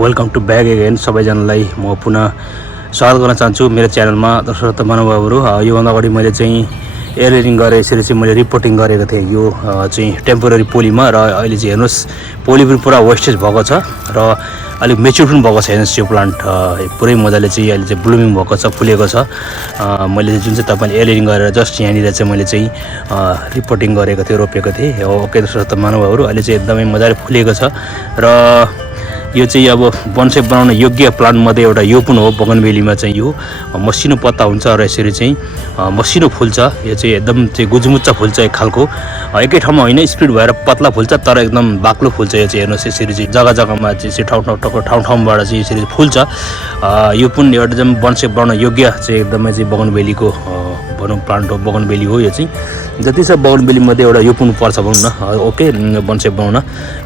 Welcome two back again सबैजनालाई म पुनः स्वागत गर्न चाहन्छु मेरो च्यानलमा। दर्शक महानुभावहरू, योभन्दा अगाडि मैले चाहिँ एयरिङ गरेर यसरी चाहिँ मैले रिपोर्टिङ गरेको थिएँ यो चाहिँ टेम्पोररी पोलीमा। र अहिले चाहिँ हेर्नुहोस् पोली पनि पुरा वेस्टेज भएको छ र अलिक मेच्युर पनि भएको छ। हेर्नुहोस् यो प्लान्ट पुरै मजाले चाहिँ अहिले चाहिँ ब्लुमिङ भएको छ, फुलेको छ। मैले जुन चाहिँ तपाईँले एयरिङ गरेर जस्ट यहाँनिर चाहिँ मैले चाहिँ रिपोर्टिङ गरेको थिएँ, रोपेको थिएँ। ओके दर्शक महानुभावहरू, अहिले चाहिँ एकदमै मजाले फुलेको छ र यो चाहिँ अब बन्साई बनाउन योग्य प्लान्ट मध्ये एउटा यो पनि हो। बोगनवेलीमा चाहिँ यो मसिनो पत्ता हुन्छ र यसरी चाहिँ मसिनो फुल्छ। यो चाहिँ एकदम चाहिँ गुजमुच्चा फुल्छ एक खालको, एकै ठाउँमा होइन, स्प्लिट भएर पतला फुल्छ तर एकदम बाक्लो फुल्छ। यो चाहिँ हेर्नुहोस् यसरी चाहिँ जग्गा जग्गामा चाहिँ ठाउँबाट चाहिँ यसरी फुल्छ। यो पनि एउटा चाहिँ बन्साई बनाउन योग्य चाहिँ एकदमै चाहिँ बोगनवेलीको भनौँ प्लान्ट हो, बोगनवेली हो। यो चाहिँ जति छ बोगनवेली मध्ये एउटा यो पनि पर्छ भनौँ न। ओके बन्साई बनाउन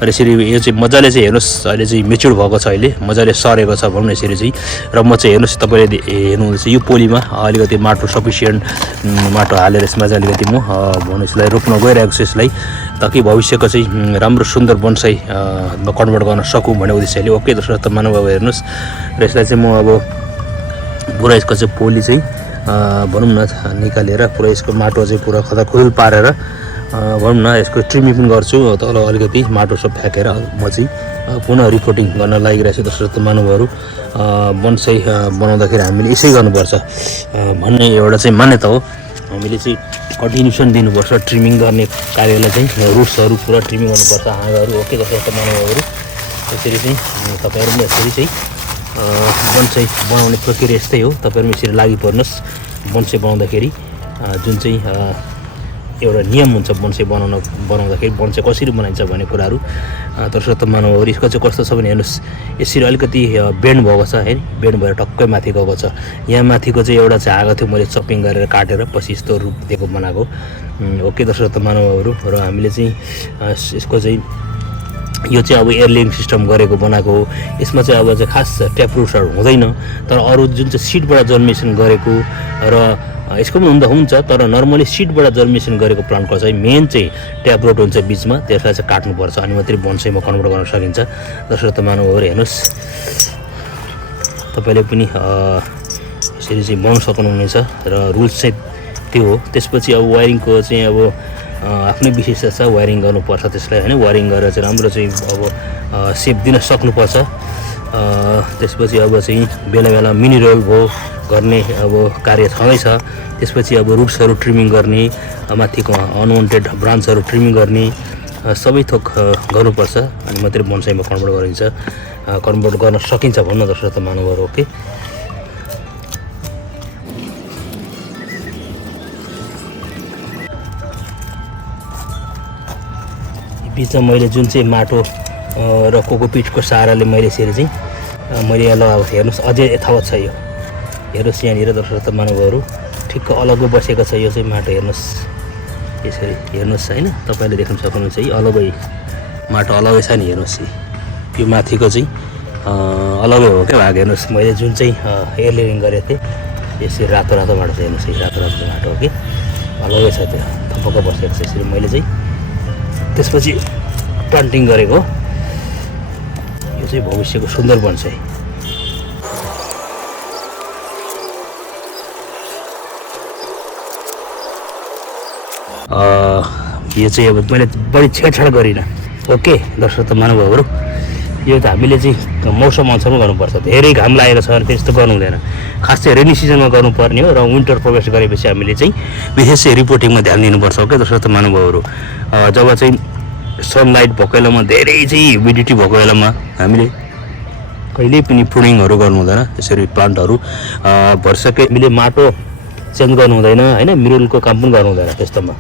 र यसरी यो चाहिँ मजाले चाहिँ हेर्नुहोस् अहिले चाहिँ मेच्युर भएको छ, अहिले मजाले सरेको छ भनौँ न यसरी चाहिँ। र म चाहिँ हेर्नुहोस् तपाईँले हेर्नुहुँदैछ यो पोलीमा अलिकति माटो सफिसियन्ट माटो हालेर यसमा चाहिँ अलिकति म भनौँ यसलाई रोप्न गइरहेको छु यसलाई, ताकि भविष्यको चाहिँ राम्रो सुन्दर बन्साई कन्भर्ट गर्न सकौँ भन्ने उद्देश्यले। ओके दर्शक महानुभाव हेर्नुहोस्, र यसलाई चाहिँ म अब पुरा यसको चाहिँ पोली चाहिँ भनौँ न निकालेर पुरा यसको माटो चाहिँ पुरा खदाखुदुल पारेर भनौँ न यसको ट्रिमिङ पनि गर्छु। तल अलिकति माटो सब फ्याँकेर म चाहिँ पुनः रिपोर्टिङ गर्न लागिरहेको छु। दर्शक महानुभावहरू, बन्साई बनाउँदाखेरि हामीले यसै गर्नुपर्छ भन्ने एउटा चाहिँ मान्यता हो। हामीले चाहिँ कन्टिन्युसन दिनुपर्छ ट्रिमिङ गर्ने कार्यलाई चाहिँ, रुट्सहरू पुरा ट्रिमिङ गर्नुपर्छ, हाँगाहरू। ओके दर्शक महानुभावहरू, यसरी चाहिँ तपाईँहरू पनि यसरी चाहिँ बन्साई बनाउने प्रक्रिया यस्तै हो। तपाईँहरू यसरी लागि पर्नुहोस् बन्साई बनाउँदाखेरि। जुन चाहिँ एउटा नियम हुन्छ बन्साई बनाउँदाखेरि बन्साई कसरी बनाइन्छ भन्ने कुराहरू। दर्शक महानुभावहरू, यसको चाहिँ कस्तो छ भने हेर्नुहोस् यसरी अलिकति बेन्ड भएको छ है, बेन्ड भएर टक्कै माथि गएको छ। यहाँ माथिको चाहिँ एउटा चाहिँ हाँगा थियो, मैले चपिङ गरेर काटेर पछि यस्तो रूप दिएको बनाएको। ओके दर्शक महानुभावहरू, र हामीले चाहिँ यसको चाहिँ यो चाहिँ अब एयरलिङ सिस्टम गरेको बनाएको हो। यसमा चाहिँ अब चाहिँ खास ट्याप रुट्सहरू हुँदैन, तर अरू जुन चाहिँ सिडबाट जर्मिनेसन गरेको र यसको पनि हुन्छ, तर नर्मली सिडबाट जर्मिनेसन गरेको प्लान्टको चाहिँ मेन चाहिँ ट्याप रुट हुन्छ बिचमा, त्यसलाई चाहिँ काट्नुपर्छ अनि मात्रै बन्साईमा कन्भर्ट गर्न सकिन्छ। दर्शक महानुभावहरू हेर्नुहोस्, तपाईँले पनि यसरी चाहिँ बनाउन सक्नुहुनेछ र रुल्स चाहिँ त्यो हो। त्यसपछि अब वायरिङको चाहिँ अब आफ्नै विशेषता छ, वायरिङ गर्नुपर्छ त्यसलाई होइन, वायरिङ गरेर चाहिँ राम्रो चाहिँ अब सेप दिन सक्नुपर्छ। त्यसपछि अब चाहिँ बेला बेला मिनरल भयो गर्ने अब कार्य छँदैछ। त्यसपछि अब रुट्सहरू ट्रिमिङ गर्ने, माथिको अनवान्टेड ब्रान्चहरू ट्रिमिङ गर्ने, सबै थोक गर्नुपर्छ अनि मात्रै बन्साईमा कन्भर्ट गर्न सकिन्छ भन्नु दर्शक महानुभावहरू। ओके बिचमा मैले जुन चाहिँ माटो र कोकोपिटको सहाराले मैले यसरी चाहिँ मैले यहाँ लगाएको थिएँ। हेर्नुहोस् अझै यथावत छ यो, हेर्नुहोस् यहाँनिर दर्शक महानुभावहरू ठिक्क अलग्गै बसेको छ यो चाहिँ माटो। हेर्नुहोस् यसरी हेर्नुहोस् होइन, तपाईँले देख्न सक्नुहुन्छ है, अलग्गै माटो अलग्गै छ नि। हेर्नुहोस् यो माथिको चाहिँ अलग्गै हो क्या भाग। हेर्नुहोस् मैले जुन चाहिँ एयरलिङ गरेको थिएँ यसरी रातो रातो माटो छ, हेर्नुहोस् है रातो रातो माटो हो कि अलग्गै छ, त्यो थपक्क बसेको छ। यसरी मैले चाहिँ त्यसपछि प्लान्टिङ गरेको, यो चाहिँ भविष्यको सुन्दर बन्साई। यो चाहिँ अब मैले बढी छेडछाड गरिनँ। ओके दर्शक महानुभावहरू, यो त हामीले चाहिँ मौसम अनुसारमा गर्नुपर्छ। धेरै घाम लागेको छ भने त्यस्तो गर्नु हुँदैन, खास चाहिँ रेनी सिजनमा गर्नुपर्ने हो। र विन्टर प्रवेश गरेपछि हामीले चाहिँ विशेष चाहिँ रिपोर्टिङमा ध्यान दिनुपर्छ। ओके दर्शक महानुभावहरू, जब चाहिँ सनलाइट भएको बेलामा, धेरै चाहिँ ह्युमिडिटी भएको बेलामा हामीले कहिल्यै पनि प्रुनिङहरू गर्नु हुँदैन। यसरी प्लान्टहरू भर्सकै हामीले माटो चेन्ज गर्नु हुँदैन होइन, मिरलको काम पनि गर्नु हुँदैन त्यस्तोमा,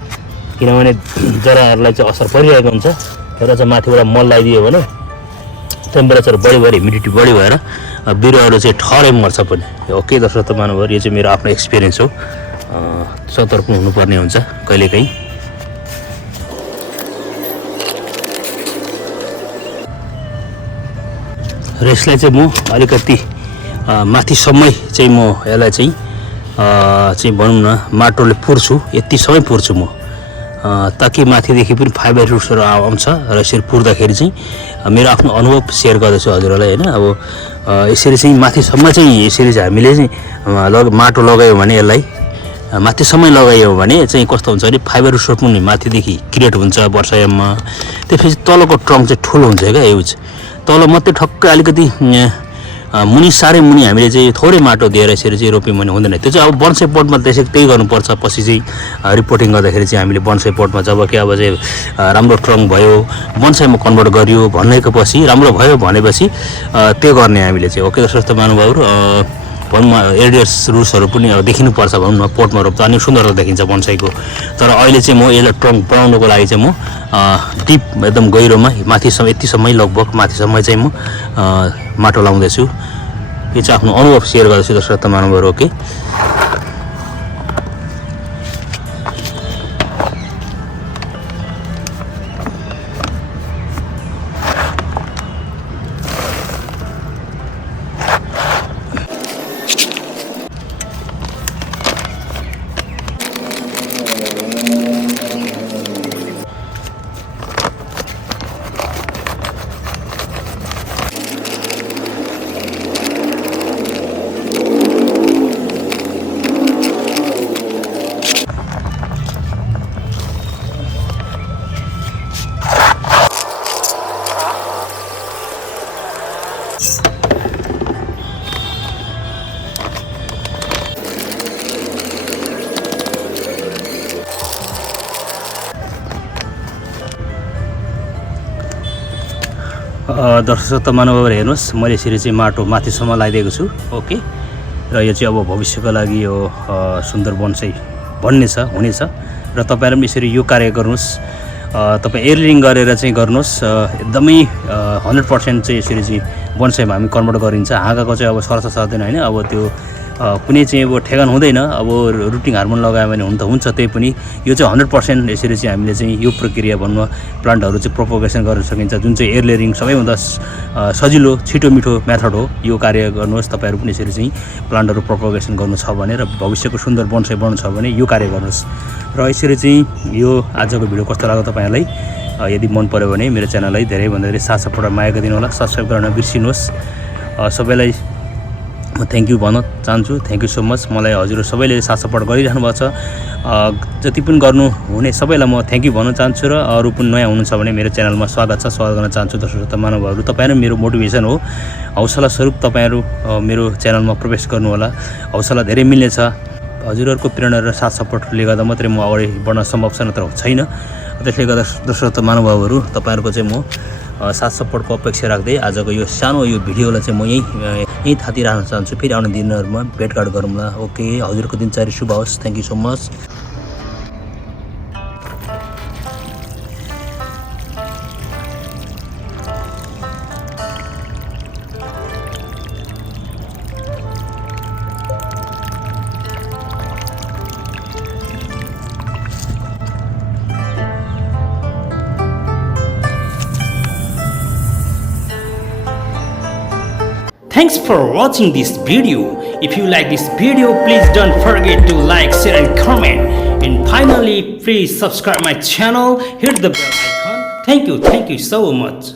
किनभने जराहरूलाई चाहिँ असर परिरहेको हुन्छ। तर चाहिँ माथिबाट मल लगाइदियो भने टेम्परेचर बढी भएर ह्युमिडिटी बढी भएर बिरुवाहरू चाहिँ ठहरै मर्छ पनि। ओके दर्शक महानुभावहरू, यो चाहिँ मेरो आफ्नो एक्सपिरियन्स हो, सतर्क हुनुपर्ने हुन्छ कहिलेकाहीँ। र यसलाई चाहिँ म अलिकति माथिसम्मै चाहिँ म यसलाई चाहिँ भनौँ न माटोले पुर्छु, यतिसम्मै पुर्छु म। ताकि माथिदेखि पनि फाइबर रुट्सहरू आउँछ र यसरी पुर्दाखेरि चाहिँ मेरो आफ्नो अनुभव सेयर गर्दैछु हजुरहरूलाई होइन। अब यसरी चाहिँ माथिसम्म चाहिँ यसरी चाहिँ हामीले चाहिँ माटो लगायौँ भने यसलाई माथिसम्म लगायो भने चाहिँ कस्तो हुन्छ भने फाइबर रुट्सहरू पनि माथिदेखि क्रिएट हुन्छ वर्षायाममा। त्यसपछि तलको ट्रङ्क चाहिँ ठुलो हुन्छ क्या युज तल मात्रै ठक्कै अलिकति मुनि साह्रै मुनि हामीले चाहिँ थोरै माटो दिएर यसरी चाहिँ रोप्यौँ भने हुँदैन। त्यो चाहिँ अब बन्साई पटमा त्यसै त्यही गर्नुपर्छ। पछि चाहिँ रिपोर्टिङ गर्दाखेरि चाहिँ हामीले बन्साई पटमा जब कि अब चाहिँ राम्रो ट्रङ्क भयो बन्साईमा कन्भर्ट गरियो भनेको पछि राम्रो भयो भनेपछि त्यो गर्ने हामीले चाहिँ। ओके दर्शक महानुभावहरू भनौँ एरियस रुट्सहरू पनि अब देखिनुपर्छ भनौँ न पोटमा रोप्दा अनि सुन्दरता देखिन्छ बन्साईको। तर अहिले चाहिँ म यसलाई ट्रङ्क बनाउनुको लागि चाहिँ म डिप एकदम गहिरोमा माथिसम्म यतिसम्मै लगभग माथिसम्म चाहिँ म माटो लाउँदैछु। यो चाहिँ आफ्नो अनुभव सेयर गर्दैछु दर्शक महानुभावहरू। ओके दर्शक महानुभावहरू हेर्नुहोस् मैले यसरी चाहिँ माटो माथिसम्म लगाइदिएको छु। ओके र यो चाहिँ अब भविष्यको लागि यो सुन्दर बन्साई बन्नेछ हुनेछ र तपाईँहरू पनि यसरी यो कार्य गर्नुहोस्। तपाईँ एयरलिङ गरेर चाहिँ गर्नुहोस् एकदमै 100% चाहिँ यसरी चाहिँ बन्साईमा हामी कन्भर्ट गरिन्छ। हाँगाको चाहिँ अब सर्छ सर्दैन होइन। अब त्यो कुनै चाहिँ अब ठेगान हुँदैन। अब रुटिङ हार्मोन लगायो भने हुन त हुन्छ त्यही पनि यो चाहिँ 100% यसरी चाहिँ हामीले चाहिँ यो प्रक्रिया भन्नु प्लान्टहरू चाहिँ प्रोपोगेसन गर्न सकिन्छ जुन चाहिँ एयर लेयरिङ सबैभन्दा सजिलो छिटो मिठो मेथड हो। यो कार्य गर्नुहोस् तपाईँहरू पनि यसरी चाहिँ प्लान्टहरू प्रोपोगेसन गर्नु छ भने र भविष्यको सुन्दर बन्साई बनाउनु छ भने यो कार्य गर्नुहोस्। र यसरी चाहिँ यो आजको भिडियो कस्तो लाग्यो तपाईँहरूलाई यदि मन पऱ्यो भने मेरो च्यानललाई धेरैभन्दा धेरै साथ सपोर्ट माया गरिदिनु होला। सब्सक्राइब गर्न बिर्सिनुहोस्। सबैलाई म थ्याङ्क यू भन्न चाहन्छु। Thank you so much. मलाई हजुरहरू सबैले साथ सपोर्ट गरिरहनु भएको छ। जति पनि गर्नु हुने सबैलाई म थ्याङ्क यू भन्न चाहन्छु र अरू पनि नयाँ हुनुहुन्छ भने मेरो च्यानलमा स्वागत छ स्वागत गर्न चाहन्छु। दर्शक महानुभावहरू तपाईँहरू मेरो मोटिभेसन हो। हौसला स्वरूप तपाईँहरू मेरो च्यानलमा प्रवेश गर्नु होला। हौसला धेरै मिल्नेछ। हजुरहरूको प्रेरणा र साथ सपोर्टले गर्दा मात्रै म अगाडि बढ्न सम्भव छ नत्र छैन। त्यसले गर्दा दर्शक महानुभावहरू तपाईँहरूको चाहिँ म साथ सपोर्टको अपेक्षा राख्दै आजको यो सानो यो भिडियोलाई चाहिँ म यहीँ थाती राख्न चाहन्छु। फेरि आउने दिनहरूमा भेटघाट गरौँला। ओके हजुरको दिनचर्या शुभ होस्। Thank you so much. Thanks for watching this video. If you like this video, please don't forget to like, share and comment. And finally, please subscribe my channel, hit the bell icon. Thank you so much.